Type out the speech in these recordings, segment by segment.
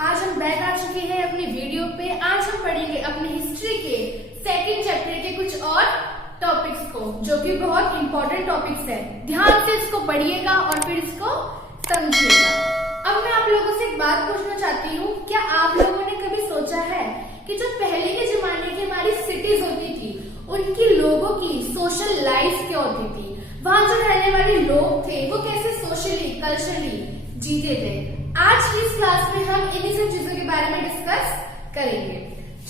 आज हम बैक आ चुके हैं अपने वीडियो पे। आज हम पढ़ेंगे अपने हिस्ट्री के सेकंड चैप्टर के कुछ और टॉपिक्स को, जो कि बहुत इंपॉर्टेंट टॉपिक्स है। ध्यान से इसको पढ़िएगा और फिर इसको समझिएगा। अब मैं आप लोगों से एक बात पूछना चाहती हूँ, क्या आप लोगों ने कभी सोचा है कि जो पहले के जमाने की हमारी सिटीज होती थी, उनकी लोगों की सोशल लाइफ क्या होती थी? वहां जो रहने वाले लोग थे वो कैसे सोशली कल्चरली जीते थे? आज की इस क्लास में हम इन्हीं सब चीजों के बारे में डिस्कस करेंगे।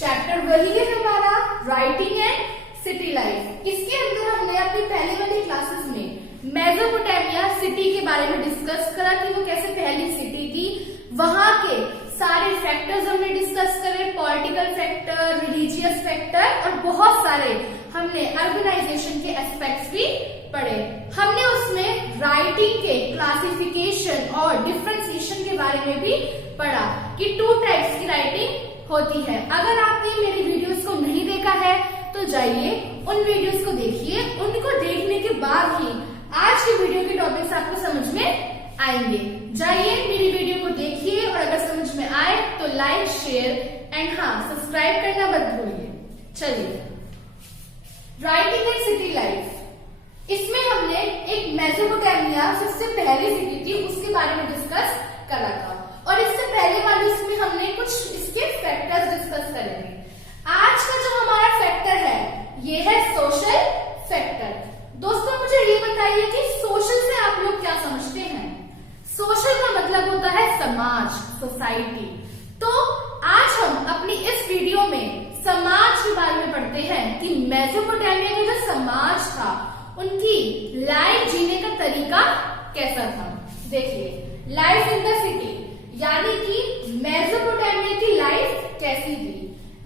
चैप्टर वही है हमारा राइटिंग एंड सिटी लाइफ। इसके अंदर हमने अपनी पहले वाली क्लासेस में मेसोपोटामिया सिटी के बारे में डिस्कस करा कि वो कैसे पहली सिटी थी। वहां के सारे फैक्टर्स हमने डिस्कस करे, पॉलिटिकल फैक्टर, रिलीजियस फैक्टर और बहुत सारे हमने अर्बनाइजेशन के एस्पेक्ट्स भी पढ़े। हमने उसमें राइटिंग के क्लासिफिकेशन और डिफरेंशिएशन के बारे में भी पढ़ा कि 2 टाइप्स की राइटिंग होती है। अगर आपने मेरी वीडियोस को नहीं देखा है तो जाइए उन वीडियोस को देखिए। उनको देखने के बाद ही आज की वीडियो के टॉपिक्स आपको समझ में आएंगे। जाइए मेरी वीडियो को देखिए और अगर समझ में आए तो लाइक, शेयर एंड सब्सक्राइब करना मत भूलिए। चलिए, राइटिंग एंड सिटी लाइफ, इसमें हमने एक मेसोपोटामिया सबसे पहली सिटी थी उसके बारे में डिस्कस करा था और इससे पहले वाले इसमें हमने कुछ इसके फैक्टर्स डिस्कस करेंगे। आज का जो हमारा फैक्टर है ये है सोशल फैक्टर। दोस्तों मुझे ये बताइए कि सोशल से आप लोग क्या समझते हैं? सोशल का मतलब होता है समाज, सोसाइटी। तो आज हम अपनी इस वीडियो में समाज के बारे में पढ़ते हैं कि मेसोपोटामिया का जो समाज था उनकी लाइफ जीने का तरीका कैसा था। देखिए, लाइफ इन द सिटी यानी कि मेसोपोटामिया की लाइफ कैसी थी।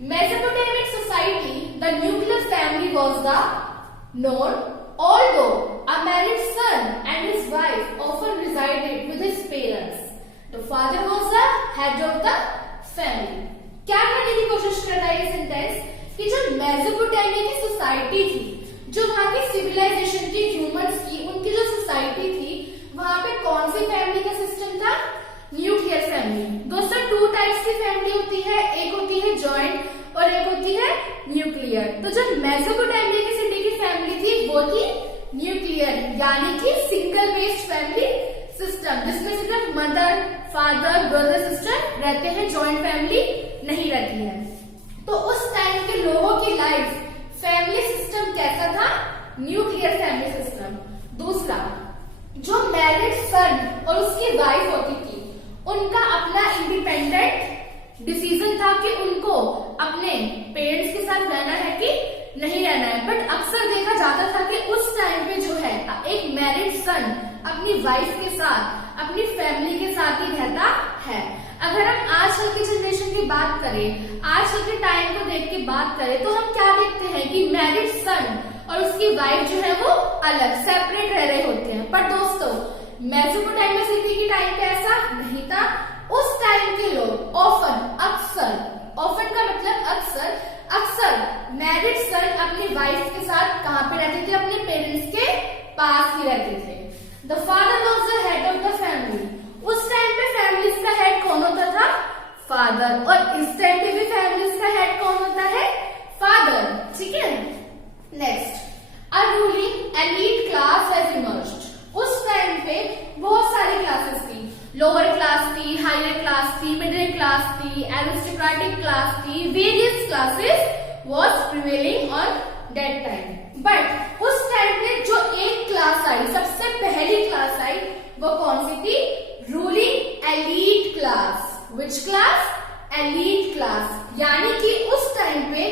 Mesopotamic society, the nuclear family was the known, although a married son and his wife often resided with his parents. The father was the head of the family. क्या करने की कोशिश कर रहा है ये सेंटेंस कि जो मेसोपोटामिया की सोसाइटी थी, जो वहां की सिविलाइजेशन की, ह्यूमंस की, उनकी जो सोसाइटी थी, वहां पे कौन सी फैमिली का सिस्टम था? Nuclear family. दोस्तों 2 टाइप्स की फैमिली होती है, एक होती है जॉइंट और एक होती है न्यूक्लियर। तो जो मेसोपोटामिया की सिटी की फैमिली थी वो थी न्यूक्लियर यानी कि सिंगल बेस्ड फैमिली सिस्टम, जिसमें सिर्फ मदर, फादर, ब्रदर, सिस्टर रहते हैं, जॉइंट फैमिली नहीं रहती है। तो उस टाइम के लोगों की लाइफ फैमिली सिस्टम कैसा था? Nuclear family system. दूसरा, जो मैरिड सन और उसकी वाइफ होती थी, उनका अपना इंडिपेंडेंट डिसीजन था कि उनको अपने पेरेंट्स के साथ रहना है कि नहीं रहना है। बट अक्सर देखा जाता था कि उस टाइम पे जो है एक मैरिड सन अपनी वाइफ के साथ, अपनी फैमिली के साथ ही रहता है। अगर हम आजकल की जनरेशन की बात करें, आजकल के टाइम को देख के बात करें, तो हम क्या देखते हैं कि मैरिड सन और उसकी वाइफ जो है वो अलग, सेपरेट रह रहे होते हैं। पर दोस्तों मेसोपोटामिया सिटी की टाइम पे ऐसा नहीं था। उस टाइम के लोग ऑफन का मतलब अक्सर मैरिड सन अपनी वाइफ के साथ कहाँ पे रहते थे? अपने पेरेंट्स के पास ही रहते थे। The father was the head of the family. उस टाइम पे फैमिलीज का हेड कौन होता था? फादर। और इस टाइम पे भी फैमिलीज का हेड कौन होता है? फादर। ठीक है। Next, a ruling elite class has emerged. उस टाइम पे बहुत सारी क्लासेस थी, लोअर क्लास थी, हायर क्लास थी, मिडिल क्लास थी, एरिस्टोक्रेटिक क्लास थी, various classes was prevailing on that time. But उस टाइम पे जो एक क्लास आई, सबसे पहली क्लास आई, वो कौन सी थी? Ruling elite class. Which class? Elite class. यानी कि उस टाइम पे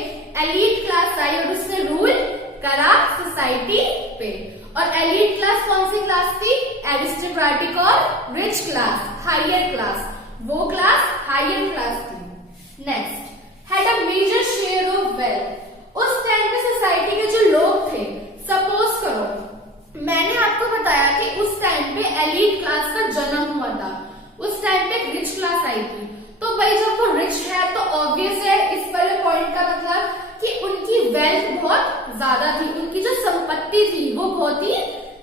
एलीट क्लास आई और उसने रूल करा सोसाइटी पे। और एलीट क्लास कौन सी क्लास थी? एरिस्टोक्रेटिक और रिच क्लास, हायर क्लास। वो क्लास हायर क्लास थी। Next, had a major share of wealth. उस टाइम पे सोसाइटी के जो लोग थे, सपोज करो मैंने आपको बताया कि उस टाइम पे एलीट क्लास का जन्म हुआ था। उस टाइम पे रिच क्लास आई थी। तो भाई जब वो रिच है तो ऑब्वियस है इस वाले पॉइंट का मतलब कि उनकी वेल्थ बहुत ज्यादा थी, उनकी जो संपत्ति थी वो बहुत ही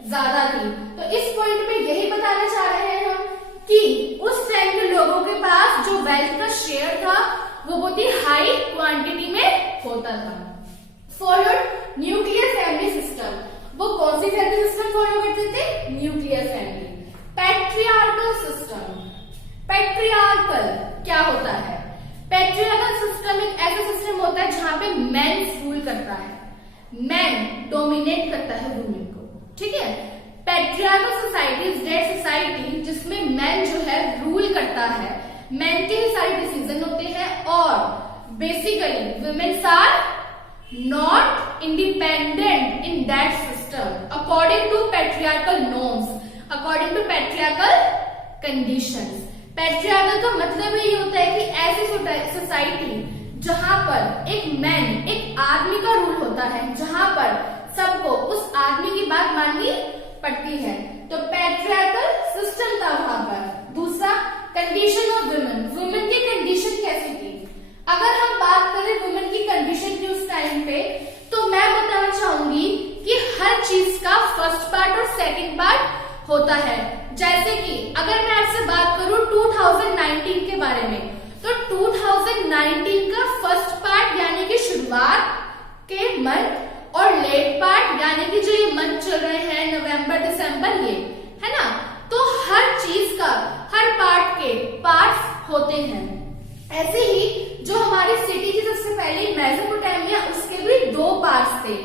ज्यादा थी। तो इस पॉइंट में यही बताना चाह रहे हैं हम कि उस टाइम के लोगों के पास जो वेल्थ का शेयर था वो बहुत ही हाई क्वांटिटी में होता था। फॉलोड न्यूक्लियर फैमिली सिस्टम, वो कौन सी फैमिली सिस्टम फॉलो करते थे? Nuclear family. Patriarchal system, patriarchal क्या होता है? पैट्रियार्कल सिस्टम एक ऐसा सिस्टम होता है जहां पे मैन रूल करता है, मैन डोमिनेट करता है वुमेन को, ठीक है। Patriarchal society is that society जिसमें मैन जो है रूल करता है, मैन के ही सारे डिसीजन होते हैं और basically womens are not independent in that system according to patriarchal norms, according to patriarchal conditions. Patriarchal का मतलब यही होता है कि ऐसी सोसाइटी जहां पर एक मैन, एक आदमी का रूल होता है, जहां पर सबको उस आदमी की बात माननी पड़ती है, तो पैट्रियार्कल सिस्टम था वहां पर। दूसरा, कंडीशन ऑफ वुमेन, वुमेन की कंडीशन कैसी थी? अगर हम बात करें वुमेन की कंडीशन की उस टाइम पे, तो मैं बताना चाहूंगी कि हर चीज का फर्स्ट पार्ट और सेकंड पार्ट होता है। जैसे कि अगर मैं आपसे बात करूं 2019 के बारे में, तो 2019 का फर्स्ट पार्ट यानी कि शुरुआत के मंथ और लेट पार्ट यानी कि जो ये मंथ चल रहे हैं नवंबर दिसंबर, ये है ना, तो हर चीज का हर पार्ट के पार्ट्स होते हैं। ऐसे ही जो हमारी सिटी थी सबसे पहले मेसोपोटामिया, उसके भी दो पार्ट्स थे,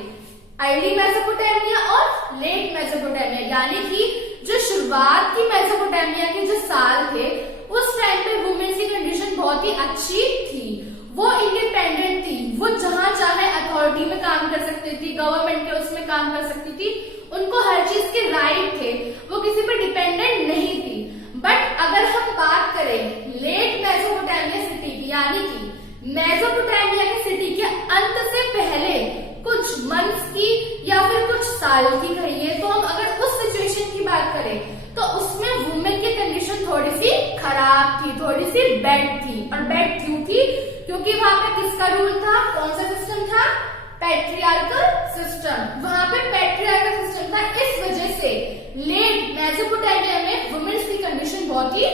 अर्ली मेसोपोटामिया और लेट मेसोपोटामिया, यानी कि जो शुरुआत की मेसोपोटामिया के जो साल थे उस टाइम पे वुमेन की कंडीशन बहुत ही अच्छी थी, वो इंडिपेंडेंट थी, वो जहां चाहे अथॉरिटी में काम कर सकती थी, गवर्नमेंट के उसमें काम कर सकती थी, उनको हर चीज के राइट थे, वो किसी पे डिपेंडेंट नहीं थी। बट अगर हम बात करें लेट मेसोपोटामिया सिटी की, यानी कि मेसोपोटामिया की सिटी के अंत से पहले कुछ मंथ्स की या फिर कुछ साल की कहिए, तो हम अगर उस सिचुएशन की बात करें तो उसमें वुमेन की कंडीशन थोड़ी सी खराब थी, थोड़ी सी बैड थी। और बैड क्यों थी? क्योंकि वहां पे किसका रूल था? कौन सा सिस्टम था? Patriarchal system. वहां पे पैट्रियार्कल सिस्टम था, इस वजह से लेट मेसोपोटामिया में वुमेन्स की कंडीशन बहुत ही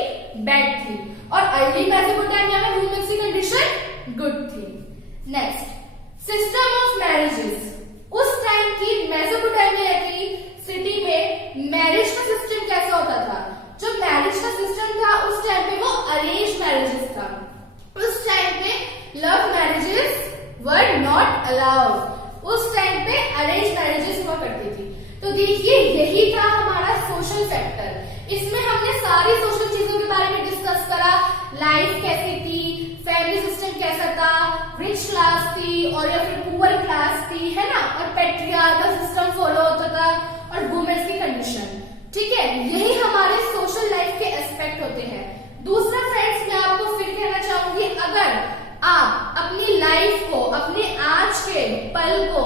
बैड थी और अर्ली मेसोपोटामिया में वुमेन्स की कंडीशन गुड थी। Next, system of marriages. उस टाइम की मेसोपोटामिया की सिटी में मैरिज का सिस्टम कैसा होता था? जो मैरिज का सिस्टम था उस टाइम पे वो अरेंज मैरिजेस था। उस टाइम पे love marriages were not allowed, उस टाइम पे अरेंज मैरिजेस हुआ करती थी। तो देखिए यही था हमारा सोशल फैक्टर। इसमें हमने सारी सोशल चीजों के बारे में डिस्कस करा, लाइफ कैसी थी, फैमिली सिस्टम कैसा था, रिच क्लास थी और या फिर पुअर क्लास थी, है ना, और पैट्रियार्कल सिस्टम फॉलो होता था और वुमेन्स की कंडीशन, ठीक है। यही हमारे सोशल लाइफ के एस्पेक्ट होते हैं। दूसरा फ्रेंड्स, मैं आपको फिर कहना चाहूंगी, अगर आप अपनी लाइफ को, अपने आज के पल को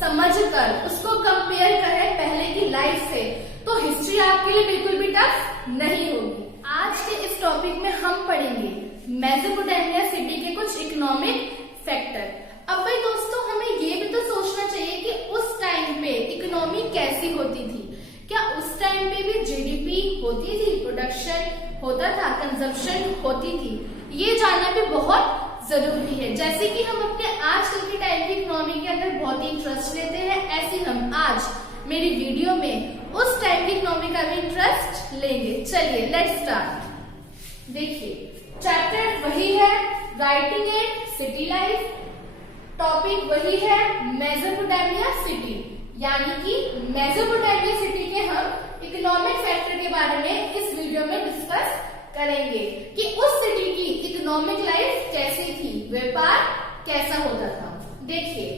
समझकर उसको कंपेयर करें पहले की लाइफ से, तो हिस्ट्री आपके लिए बिल्कुल भी टफ नहीं होगी। आज के इस टॉपिक में हम पढ़ेंगे मेसोपोटामिया सिटी के कुछ इकोनॉमिक फैक्टर। अब भाई दोस्तों, हमें ये भी तो सोचना चाहिए कि उस टाइम पे इकोनॉमी कैसी होती थी। क्या उस टाइम पे भी जीडीपी होती थी, प्रोडक्शन होता था, कंजप्शन होती थी? ये जानना भी बहुत जरूरी है। जैसे कि हम अपने आजकल के टाइम की इकोनॉमी के अंदर बहुत ही इंटरेस्ट लेते हैं, ऐसे हम आज मेरी वीडियो में उस टाइम की इकोनॉमी का भी इंटरेस्ट लेंगे। चलिए लेट्स स्टार्ट। देखिए चैप्टर वही है, writing and city life, topic वही है मेसोपोटामिया सिटी, यानी कि मेसोपोटामिया सिटी के हम इकोनॉमिक फैक्टर के बारे में इस वीडियो में डिस्कस करेंगे कि उस सिटी की इकोनॉमिक लाइफ कैसी थी, व्यापार कैसा होता था। देखिए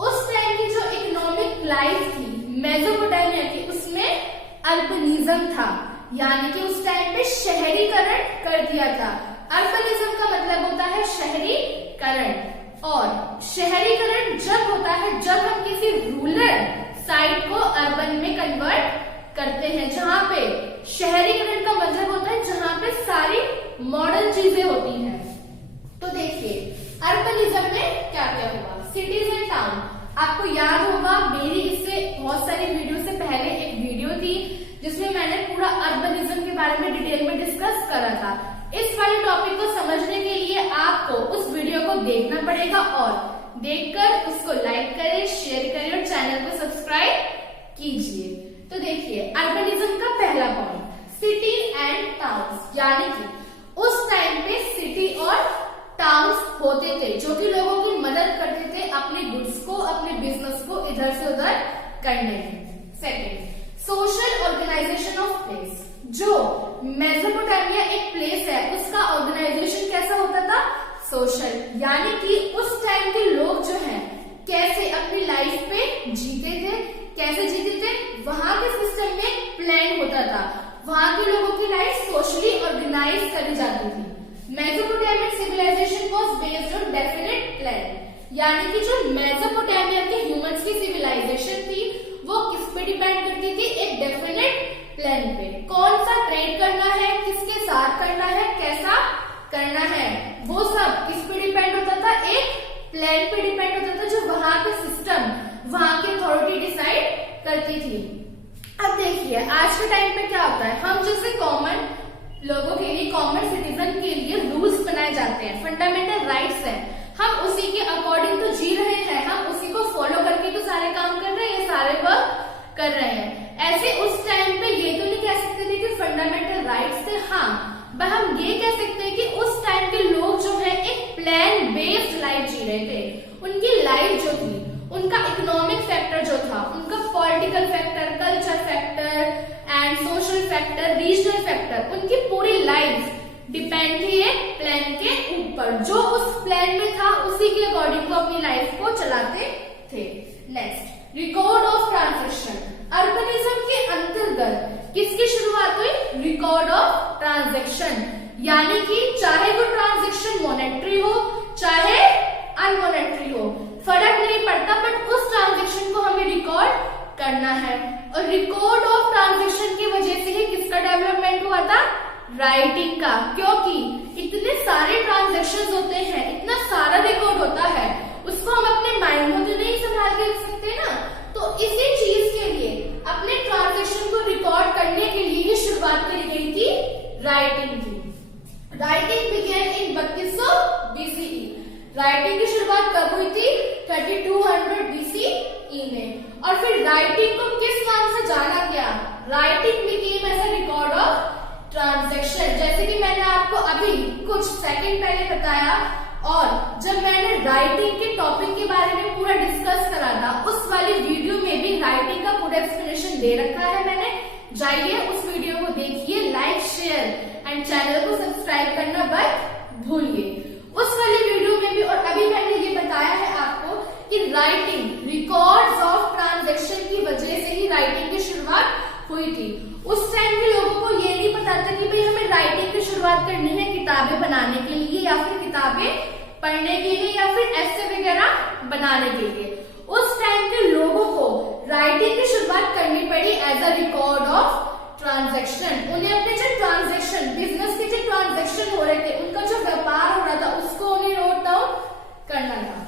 उस टाइम की जो इकोनॉमिक लाइफ थी मेसोपोटामिया की, उसमें अर्बनिज्म था, यानी कि उस टाइम पे शहरीकरण कर दिया था। अर्बनिज्म का मतलब होता है शहरीकरण, और शहरीकरण जब होता है जब हम किसी रूरल साइट को अर्बन में कन्वर्ट करते हैं, जहां पे शहरीकरण का मतलब होता है जहां पे सारी मॉडर्न चीजें होती हैं। तो देखिए अर्बनिज्म में क्या क्या हुआ, सिटीज एंड टाउन। आपको याद होगा मेरी इससे बहुत सारी वीडियो से पहले एक वीडियो थी जिसमें मैंने पूरा अर्बनिज्म के बारे में डिटेल में डिस्कस करा था। इस वाले टॉपिक को समझने के देखना पड़ेगा और देखकर उसको लाइक करें, शेयर करें और चैनल को सब्सक्राइब कीजिए। तो देखिए अर्बनिज्म का पहला पॉइंट, सिटी एंड टाउन्स, यानी कि उस टाइम पे सिटी और टाउन्स होते थे जो कि लोगों की मदद करते थे अपने गुड्स को, अपने बिजनेस को इधर से उधर करने में। Second, social organisation of place, जो मेसोपोटामिया एक प्लेस है उसका ऑर्गेनाइजेशन कैसा होता था, सोशल, यानी कि उस टाइम के लोग जो हैं कैसे अपनी लाइफ पे जीते थे, कैसे जीते थे, वहां के सिस्टम में प्लान होता था, वहां के लोगों की लाइफ सोशली ऑर्गेनाइज करी जाती थी। Mesopotamian civilisation was based on definite plan, यानी कि जो मेसोपोटामिया के ह्यूमंस की सिविलाइजेशन थी वो किस पे डिपेंड करती थी, एक डेफिनेट प्लान पे। कौन सा ट्रेड करना है, किसके साथ करना है, कैसा करना है, वो सब किस पे डिपेंड होता था, एक प्लान पे डिपेंड होता था जो वहां के सिस्टम, वहां की अथॉरिटी डिसाइड करती थी। अब देखिए आज के टाइम पे क्या होता है, हम जैसे कॉमन लोगों के लिए, कॉमन सिटीजन के लिए रूल्स बनाए जाते हैं, फंडामेंटल राइट्स हैं, हम उसी के अकॉर्डिंग तो जी रहे हैं, हम उसी को फॉलो करके तो सारे काम कर रहे हैं, सारे वर्क कर रहे हैं। ऐसे उस टाइम पे ये तो नहीं कह सकते थे कि फंडामेंटल राइट्स थे, हाँ हम ये कह सकते हैं कि उस टाइम के लोग जो है एक प्लान बेस्ड लाइफ जी रहे थे। उनकी लाइफ जो थी, उनका इकोनॉमिक फैक्टर जो था, उनका political factor, culture factor and social factor, regional factor, उनकी पूरी लाइफ डिपेंड थी एक प्लान के ऊपर, जो उस प्लान में था उसी के अकॉर्डिंग वो अपनी लाइफ को चलाते थे। Next, record of transaction, urbanism के अंतर्गत किसकी शुरुआत हुई, रिकॉर्ड ऑफ ट्रांजैक्शन, यानी कि चाहे वो ट्रांजैक्शन मॉनेटरी हो चाहे अनमॉनेटरी हो, फर्क नहीं पड़ता, बट उस ट्रांजैक्शन को हमें रिकॉर्ड करना है। और रिकॉर्ड ऑफ ट्रांजैक्शन की वजह से ही किसका डेवलपमेंट हुआ था, राइटिंग का, क्योंकि इतने सारे ट्रांजैक्शन होते हैं, इतना सारा रिकॉर्ड होता है, उसको हम अपने माइंड में तो नहीं संभाल के रख सकते ना, तो इसी चीज के लिए अपने ट्रांजैक्शन को रिकॉर्ड करने के लिए ही शुरुआत करी गई थी राइटिंग की। Writing began in 3200 BCE, writing की शुरुआत कब हुई थी, 3200 BCE में। और फिर राइटिंग को किस नाम से जाना गया, writing became as a record of transaction, जैसे कि मैंने आपको अभी कुछ सेकंड पहले बताया, और जब मैंने राइटिंग के टॉपिक के बारे में पूरा डिस्कस करा था उस वाली वीडियो में भी राइटिंग का पूरा एक्सप्लेनेशन दे रखा है मैंने, जाइए उस वीडियो को देखिए, लाइक शेयर एंड चैनल को सब्सक्राइब करना मत भूलिए। उस वाली वीडियो में भी और अभी मैंने ये बताया है आपको कि राइटिंग, रिकॉर्ड्स ऑफ ट्रांजैक्शन की वजह से ही राइटिंग की शुरुआत हुई थी। उस टाइम के लोगों को ये नहीं पता था कि भाई हमें राइटिंग की शुरुआत करनी है किताबें बनाने के लिए या फिर किताबें पढ़ने के लिए या फिर ऐसे वगैरह बनाने के लिए। उस टाइम के लोगों को राइटिंग की शुरुआत करनी पड़ी as a record of transaction. उन्हें अपने जो ट्रांजैक्शन, बिजनेस के जो ट्रांजैक्शन हो रहे थे, उनका जो व्यापार हो रहा था उसको उन्हें नोट डाउन करना था।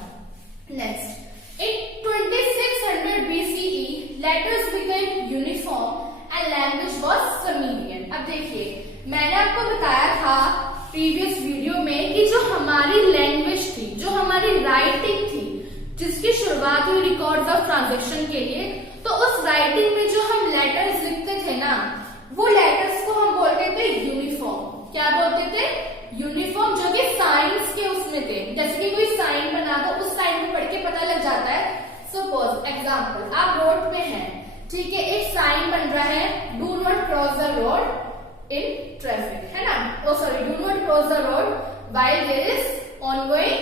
Next, in 2600 BCE, letters became uniform and language was Sumerian. अब देखिए मैंने आपको बताया था प्रीवियस वीडियो में कि जो हमारी लैंग्वेज थी, जो हमारी राइटिंग थी, जिसकी शुरुआत हुई रिकॉर्ड्स ऑफ ट्रांजैक्शन के लिए, तो उस राइटिंग में जो हम लेटर्स लिखते थे ना, वो लेटर्स को हम बोलते थे यूनिफॉर्म। क्या बोलते थे, यूनिफॉर्म, जो कि साइंस के उसमें थे। जैसे कि कोई साइन बना दो, उस साइन को पढ़ के पता लग जाता है। सपोज एग्जाम्पल, आप रोड पे हैं, ठीक है, एक साइन बन रहा है, do not cross the road in traffic, है ना, oh sorry, do not cross the road while there is ongoing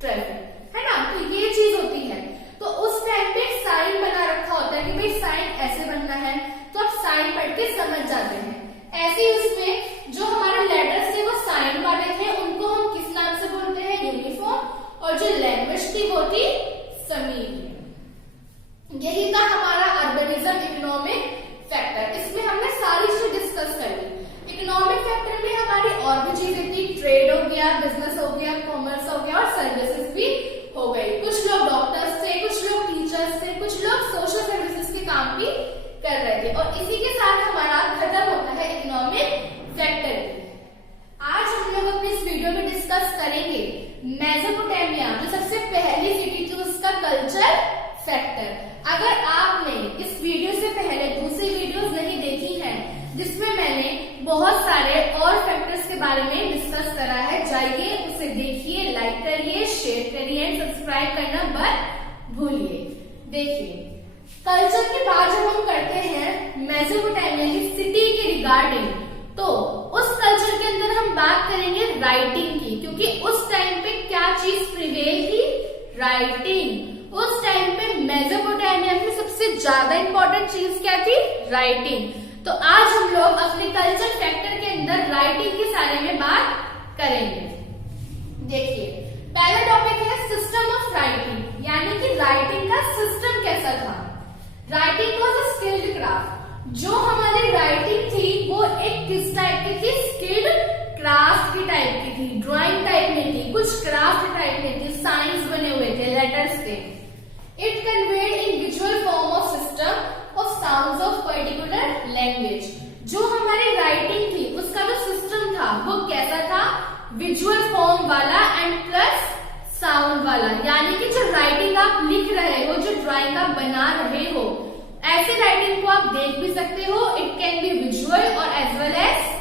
traffic, है ना। तो ये चीज होती है। तो उस टाइम पे साइन बना रखा होता है कि भाई साइन ऐसे बनना है, तो आप साइन पढ़ के समझ जाते हैं। ऐसे ही उसमें जो हमारे लेटर्स थे वो साइन वाले थे, उनको हम किस नाम से बोलते हैं, यूनिफॉर्म, और जो लैंग्वेज थी वो थी समीरियन। यही था हमारा अर्बनिज्म इकोनॉमिक फैक्टर। इसमें हमने सारी चीजें डिस्कस कर ली। इकोनॉमिक फैक्टर में हमारी और भी चीजें थी, ट्रेड हो गया, बिजनेस हो गया, कॉमर्स हो गया और सर्विसेज भी हो गई। कुछ लोग डॉक्टर्स थे, कुछ लोग टीचर्स थे, कुछ लोग सोशल सर्विसेज के काम भी कर रहे थे। और इसी के साथ हमारा खत्म होता है इकोनॉमिक फैक्टर। आज हम लोग अपने इस वीडियो में डिस्कस करेंगे फैक्टर। अगर आपने इस वीडियो से पहले दूसरी वीडियोस नहीं देखी हैं जिसमें मैंने बहुत सारे और फैक्टर्स के बारे में डिस्कस करा है, जाइए उसे देखिए, लाइक करिए, शेयर करिए एंड सब्सक्राइब करना मत भूलिए। देखिए, कल्चर की बात जब हम करते हैं मेसोपोटामिया की सिटी के रिगार्डिंग, तो उस कल्चर के अंदर हम बात करेंगे राइटिंग की, क्योंकि उस टाइम पे क्या चीज प्रिवेल थी? राइटिंग। उस टाइम पे मेसोपोटामिया में सबसे ज्यादा इंपॉर्टेंट चीज क्या थी? राइटिंग। तो आज हम लोग अपने कल्चर फैक्टर के अंदर राइटिंग के बारे में बात करेंगे। देखिए, पहला टॉपिक है सिस्टम ऑफ राइटिंग, यानी कि राइटिंग का सिस्टम कैसा था। Writing was a skilled craft. जो हमारी राइटिंग थी वो एक किस टाइप की थी? स्किल्ड क्राफ्ट की टाइप की थी, ड्राइंग टाइप में थी, कुछ क्राफ्ट टाइप में थी, साइंस बने हुए थे, लेटर्स थे। It conveyed in visual form of system of sounds of particular language. जो हमारी राइटिंग थी उसका जो सिस्टम था वो कैसा था? विजुअल फॉर्म वाला एंड प्लस साउंड वाला, यानी कि जो राइटिंग आप लिख रहे हो, जो ड्राइंग आप बना रहे हो, ऐसे राइटिंग को आप देख भी सकते हो। इट कैन बी विजुअल और एज वेल एज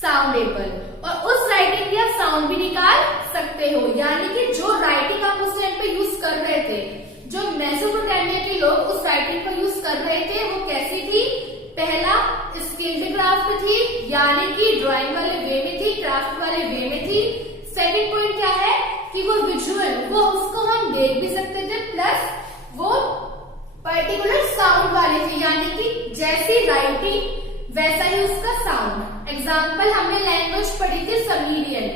साउंडेबल, और उस राइटिंग की आप साउंड भी निकाल सकते हो। यानी कि जो राइटिंग आप उस टाइम पे यूज कर रहे थे, जो मेसोपोटामिया के लोग उस राइटिंग को यूज कर रहे थे, वो कैसी थी? पहला स्किल्ड क्राफ्ट थी, यानी कि ड्राइंग वाले वे में थी, क्राफ्ट वाले वे में थी। सेकंड पॉइंट क्या है कि वो विजुअल, वो उसको हम देख भी सकते थे, प्लस वो पर्टिकुलर साउंड वाली थी, यानी कि जैसी राइटिंग वैसा ही उसका साउंड। एग्जाम्पल, हमने लैंग्वेज पढ़ी थी समीरियन,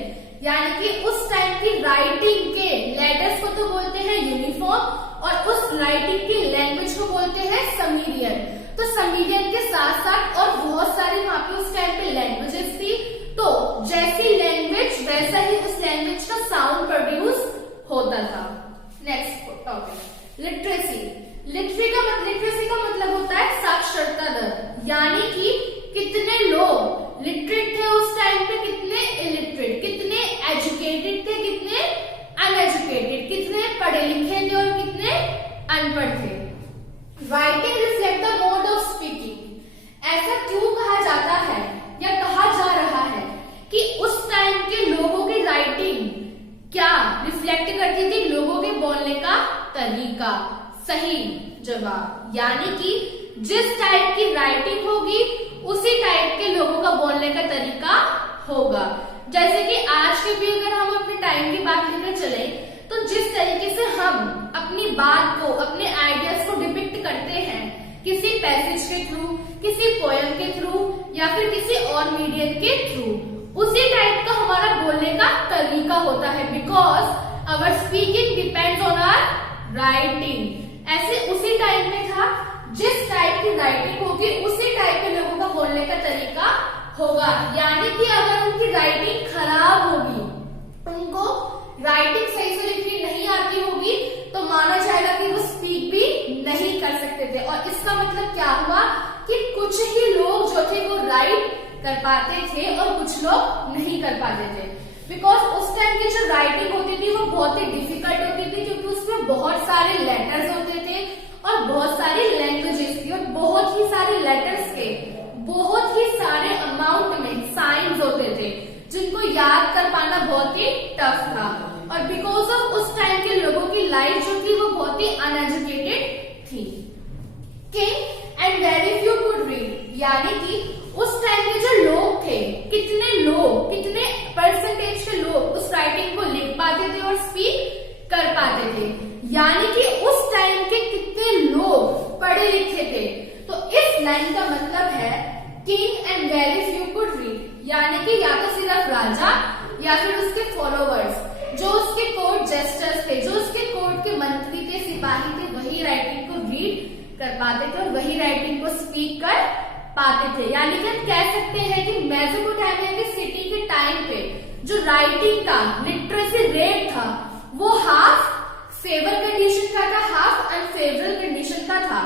यानी कि उस टाइम की राइटिंग के लेटर्स को तो बोलते हैं यूनिफॉर्म, और उस राइटिंग की लैंग्वेज को बोलते हैं समीरियन। तो समीरियन के साथ साथ और बहुत सारी वहां पे उस टाइम पे लैंग्वेजेस थी, तो जैसी लैंग्वेज वैसा ही उस लैंग्वेज का साउंड प्रोड्यूस होता था। Next topic, literacy. लिटरेसी का मतलब होता है साक्षरता दर, यानी कि कितने लोग लिटरेट थे उस टाइम पे, कितने इलिटरेट, कितने एजुकेटेड थे, कितने अनएजुकेटेड, कितने पढ़े लिखे थे और कितने अनपढ़ थे। Writing reflect the mode of speaking. ऐसा क्यों कहा जाता है या कहा जा रहा है कि उस टाइम के लोगों की राइटिंग क्या रिफ्लेक्ट करती थी? लोगों के बोलने का तरीका। सही जवाब, यानी कि जिस टाइप की राइटिंग होगी उसी टाइप के लोगों का बोलने का तरीका होगा। जैसे कि आज के भी अगर हम अपने टाइम की बात लेकर चले, तो जिस तरीके से हम अपनी बात को, अपने आइडियाज को डिपिक्ट करते हैं किसी पैसेज के थ्रू, किसी पोएम के थ्रू या फिर किसी और मीडियम के थ्रू, उसी टाइप का हमारा बोलने का तरीका होता है। Because our speaking depends on our writing. ऐसे उसी टाइप में था, जिस टाइप की राइटिंग होगी उसी टाइप के लोगों का बोलने का तरीका होगा। यानी कि अगर उनकी राइटिंग खराब होगी, उनको राइटिंग सही से लिखनी नहीं आती होगी, तो माना जाएगा कि वो स्पीक भी नहीं कर सकते थे। और इसका मतलब क्या हुआ कि कुछ ही लोग जो थे वो राइट कर पाते थे और कुछ लोग नहीं कर पाते थे। बिकॉज उस टाइम की जो राइटिंग होती थी वो बहुत ही डिफिकल्ट होती थी, क्योंकि उसमें बहुत सारे लेटर्स होते थे और बहुत सारी लैंग्वेजेस थी, और बहुत ही सारे लेटर्स के बहुत ही सारे अमाउंट में साइंस होते थे, जिनको याद कर पाना बहुत ही टफ था। और बिकॉज ऑफ उस टाइम के लोगों की लाइफ जो थी वो बहुत ही अनएजुकेटेड थी। King and very few could read, यानी कि उस टाइम के जो लोग थे, कितने लोग, कितने परसेंटेज के लोग उस राइटिंग को लिख पाते थे और स्पीक कर पाते थे, यानी कि उस टाइम के कितने लोग पढ़े लिखे थे। तो इस लाइन का मतलब है king and very few could read, यानी कि या तो सिर्फ राजा या फिर उसके फॉलोवर्स, जो उसके कोर्ट जेस्टर्स थे, जो उसके कोर्ट के मंत्री थे, सिपाही थे, वही राइटिंग को रीड कर पाते थे और वही राइटिंग को स्पीक कर पाते थे। यानी कि हम कह सकते हैं कि मेसोपोटामिया की सिटी के टाइम पे जो राइटिंग का लिटरेसी रेट था वो हाफ फेवर कंडीशन का था, हाफ अनफेवरेबल कंडीशन का था।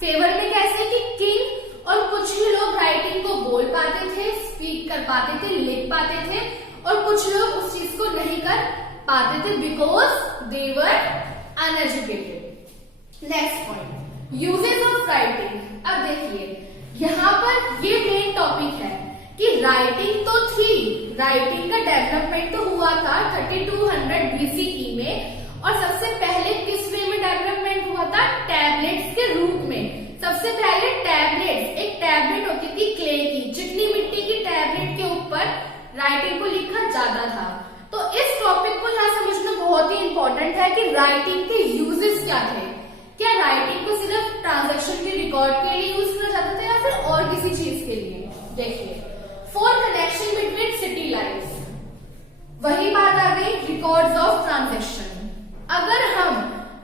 फेवर में कैसे कि किंग और कुछ ही लोग राइटिंग को बोल पाते थे, स्पीक कर पाते थे, लिख पाते थे, और कुछ लोग उस चीज को नहीं कर पाते थे because they were uneducated. Next point, uses of writing. अब देखिए यहाँ पर ये मेन टॉपिक है कि राइटिंग तो थी, राइटिंग का डेवलपमेंट तो हुआ था 3200 BCE में, और सबसे पहले किस वे में डेवलपमेंट हुआ था? टैबलेट्स के रूप में। सबसे पहले टैबलेट्स, एक टैबलेट होती थी क्ले की, चिकनी मिट्टी की टैबलेट के ऊपर राइटिंग को लिखा जाता था। तो इस टॉपिक को यहाँ समझना बहुत ही इंपॉर्टेंट है कि राइटिंग के यूजेस क्या थे। क्या राइटिंग को सिर्फ ट्रांजैक्शन के रिकॉर्ड के लिए यूज किया जाता था या फिर और किसी चीज के लिए? देखिए, for connection between city life, वही बात आ गई रिकॉर्ड्स ऑफ ट्रांजैक्शन। अगर हम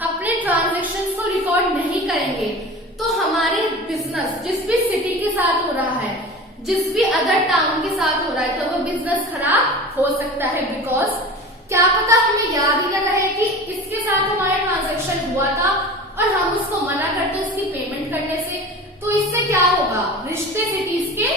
अपने ट्रांजैक्शंस को रिकॉर्ड नहीं करेंगे तो हमारे बिजनेस जिस भी सिटी के साथ हो रहा है, जिस भी अदर टाउन के साथ हो रहा है, तो वो बिजनेस खराब हो सकता है। बिकॉज क्या पता हमें याद ही न रहे कि इसके साथ हमारा ट्रांजैक्शन हुआ था और हम उसको मना करते उसकी पेमेंट करने से, तो इससे क्या होगा? रिश्ते सिटीज के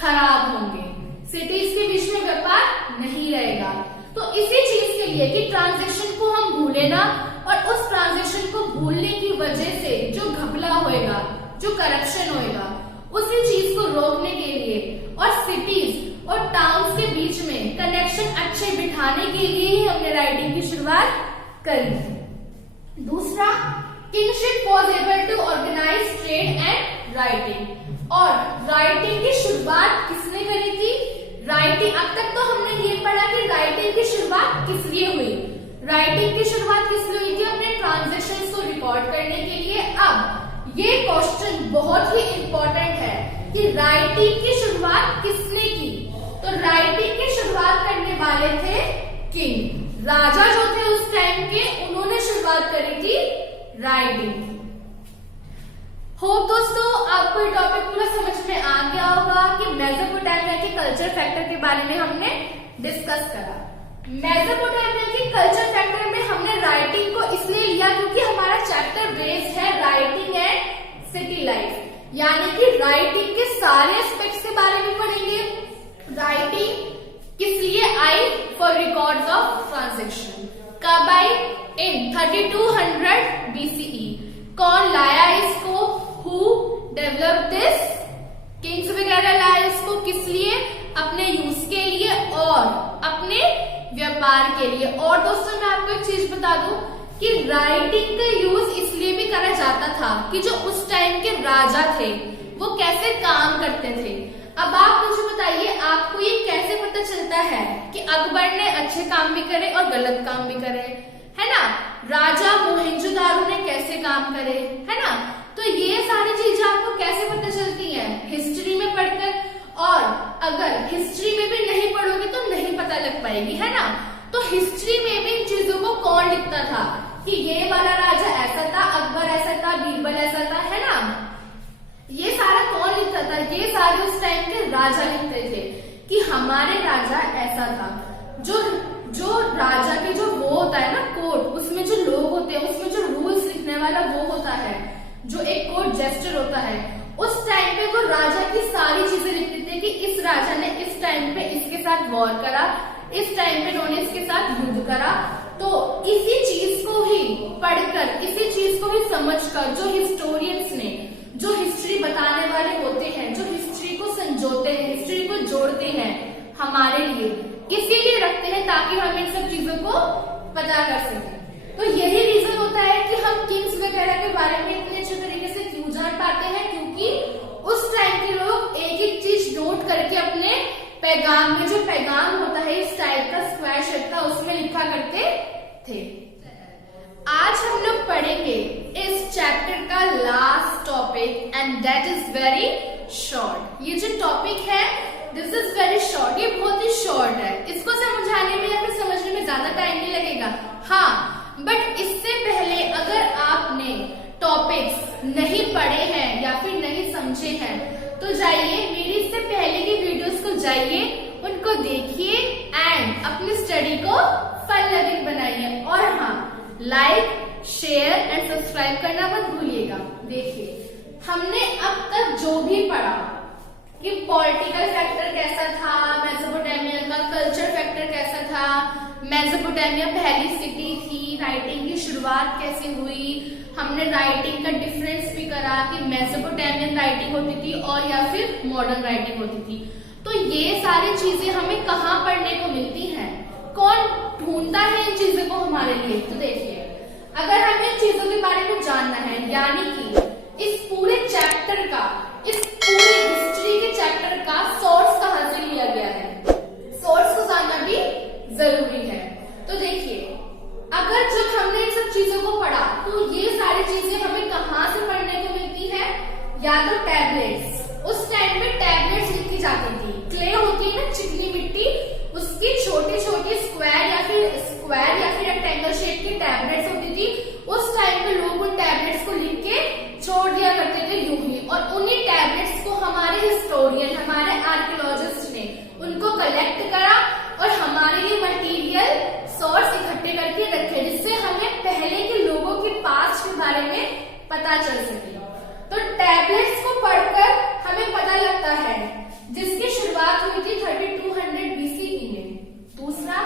खराब होंगे, सिटीज के बीच में व्यापार नहीं रहेगा। तो इसी चीज के लिए कि ट्रांजैक्शन को हम भूले ना, और उस ट्रांजैक्शन को भूलने की वजह से जो घपला होएगा, जो करप्शन होएगा, उसी चीज को रोकने के लिए और सिटीज और टाउन्स के बीच में कनेक्शन अच्छे बिठाने के लिए ही हमने राइटिंग की शुरुआत करी थी। दूसरा, kingship was able to organise trade and writing. और राइटिंग की शुरुआत किसने करी थी? राइटिंग, अब तक तो हमने ये पढ़ा कि राइटिंग की शुरुआत किस लिए हुई। राइटिंग की शुरुआत किस लिए हुई थी? अपने ट्रांजैक्शंस को रिकॉर्ड करने के लिए। अब ये क्वेश्चन बहुत ही इंपॉर्टेंट है कि राइटिंग की शुरुआत किसने की? तो राइटिंग की शुरुआत करने वाले थे किंग, राजा जो थे उस टाइम के, उन्होंने शुरुआत करी थी राइटिंग। होप दोस्तों आपको ये टॉपिक पूरा समझ में आ गया होगा कि मेसोपोटामिया के कल्चर फैक्टर के बारे में हमने डिस्कस करा। मेसोपोटामिया के कल्चर फैक्टर में हमने राइटिंग को इसलिए लिया क्योंकि हमारा चैप्टर बेस है राइटिंग एंड सिटी लाइफ, यानी कि राइटिंग के सारे एस्पेक्ट्स के बारे में पढ़ेंगे। राइटिंग किस लिए आई? For records of transaction. कब आई? इन 3200 BCE। कौन लाया इसको? Who develop this? किंग्स वगैरह लाया इसको, किस लिए? अपने यूज के लिए और अपने व्यापार के लिए। और दोस्तों मैं आपको एक चीज बता दूं कि राइटिंग का यूज इसलिए भी करा जाता था कि जो उस टाइम के राजा थे वो कैसे काम करते थे। अब आप मुझे बताइए, आपको ये कैसे पता चलता है कि अकबर ने अच्छे काम भी करे और गलत काम भी करे, है ना? राजा मोहिंजोदारो ने कैसे काम करे, है ना? तो ये सारी चीजें आपको कैसे पता चलती हैं? हिस्ट्री में पढ़कर। और अगर हिस्ट्री में भी नहीं पढ़ोगे तो नहीं पता लग पाएगी, है ना? तो हिस्ट्री में भी इन चीजों को कौन लिखता था कि ये वाला राजा ऐसा था, अकबर ऐसा था, बीरबल ऐसा था, है ना? ये सारा कौन लिखता था? ये सारे उस टाइम के राजा लिखते थे कि हमारे राजा ऐसा था। जो राजा के जो वो होता है ना कोड, उसमें जो लोग होते हैं, उसमें जो रूल्स लिखने वाला वो होता है, जो एक कोड जेस्टर होता है, उस टाइम पे वो राजा की सारी चीजें लिखते थे कि इस राजा ने इस टाइम पे इसके साथ वॉर करा, इस टाइम पे उन्होंने इसके साथ युद्ध करा। तो इसी चीज को ही पढ़कर, इसी चीज को ही समझकर जो हिस्टोरियंस ने, जो हिस्ट्री बताने वाले होते हैं, जो हिस्ट्री को संजोते हैं, हिस्ट्री को जोड़ते हैं हमारे लिए, इसीलिए रखते हैं ताकि हम इन सब चीजों को पता कर सकें। तो यही रीजन होता है कि हम किंग्स वगैरह के बारे में इतने अच्छे तरीके से क्यों जान पाते हैं, क्योंकि उस टाइम के लोग एक एक चीज नोट करके अपने पैगाम में, जो पैगाम होता है इस टाइप का स्क्वायर शेप का, उसमें लिखा करते थे। आज हम लोग पढ़ेंगे इस चैप्टर का last topic and that is very short. ये जो टॉपिक है दिस इज वेरी शॉर्ट, ये बहुत ही शॉर्ट है। इसको समझाने में या फिर समझने में ज्यादा टाइम नहीं लगेगा। हाँ, बट इससे पहले अगर आपने टॉपिक्स नहीं पढ़े हैं या फिर नहीं समझे हैं तो जाइए मेरी इससे पहले की वीडियोस को जाइए, उनको देखिए एंड अपनी स्टडी को फन लविंग बनाइए। और हाँ, लाइक, शेयर एंड सब्सक्राइब करना मत भूलिएगा। देखिए हमने अब तक जो भी पढ़ा कि पॉलिटिकल फैक्टर कैसा था, मेसोपोटामिया का कल्चर फैक्टर कैसा था, मेसोपोटामिया पहली सिटी थी, राइटिंग की शुरुआत कैसे हुई, हमने राइटिंग का डिफरेंस भी करा कि मेसोपोटामियन राइटिंग होती थी और या फिर मॉडर्न राइटिंग होती थी। तो ये सारी चीजें हमें कहाँ पढ़ने को मिलती हैं, कौन ढूंढता है इन चीजों को हमारे लिए? तो देखिए, अगर हमें इन चीजों के बारे में जानना है, यानी कि इस पूरे चैप्टर का, इस पूरे हिस्ट्री के चैप्टर का सोर्स कहाँ से लिया गया है, सोर्स को जानना भी जरूरी है। तो देखिए, अगर जब हमने इन सब चीजों को पढ़ा तो ये सारी चीजें हमें कहाँ से पढ़ने को मिलती है? या तो टैबलेट्स, उस टाइम में टैबलेट्स लिखी जाती थी, क्ले होती है ना, चिकनी मिट्टी, उसकी छोटी छोटी स्क्वायर या फिर रेक्टेंगल शेप की टैबलेट्स होती थी। उस टाइम पे लोग उन टैबलेट्स को लिख के छोड़ दिया करते थे यूं ही, और उन्हीं टैबलेट्स को हमारे हिस्टोरियन, हमारे आर्कियोलॉजिस्ट ने उनको कलेक्ट करा और हमारे लिए मटेरियल सोर्स इकट्ठे करके रखे, जिससे हमें पहले के लोगों के पास्ट के बारे में पता चल सके। तो टैबलेट्स को पढ़कर हमें पता लगता है, जिसकी शुरुआत हुई थी 3200 BCE में। दूसरा,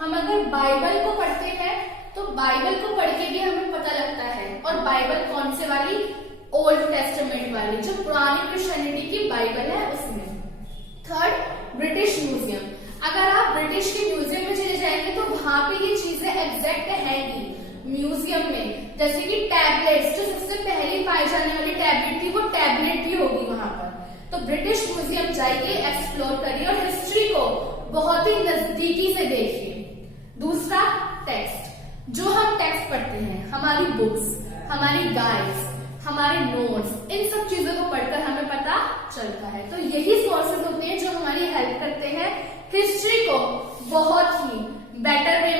हम अगर बाइबल को पढ़ते हैं तो बाइबल को पढ़ के भी हमें पता लगता है, और बाइबल कौन से वाली? ओल्ड टेस्टामेंट वाली, जो पुरानी क्रिश्चियनिटी की बाइबल है उसमें। Third, British museum. अगर आप ब्रिटिश के म्यूजियम में चले जाएंगे तो वहां पे ये चीजें एग्जैक्ट है कि म्यूजियम में, जैसे कि टैबलेट्स, जो सबसे पहली पाई जाने वाली टैबलेट थी वो टैबलेट भी होगी वहां पर। तो ब्रिटिश म्यूजियम जाइए, एक्सप्लोर करिए और हिस्ट्री को बहुत ही नजदीकी से देखिए। दूसरा, टेक्स्ट। जो हम टेक्स्ट पढ़ते हैं, हमारी बुक्स, हमारी गाइड्स, हमारे नोट्स, इन सब चीजों को पढ़कर हमें पता चलता है। तो यही सोर्सेज होते हैं जो हमारी हेल्प करते हैं हिस्ट्री को बहुत ही बेटर वे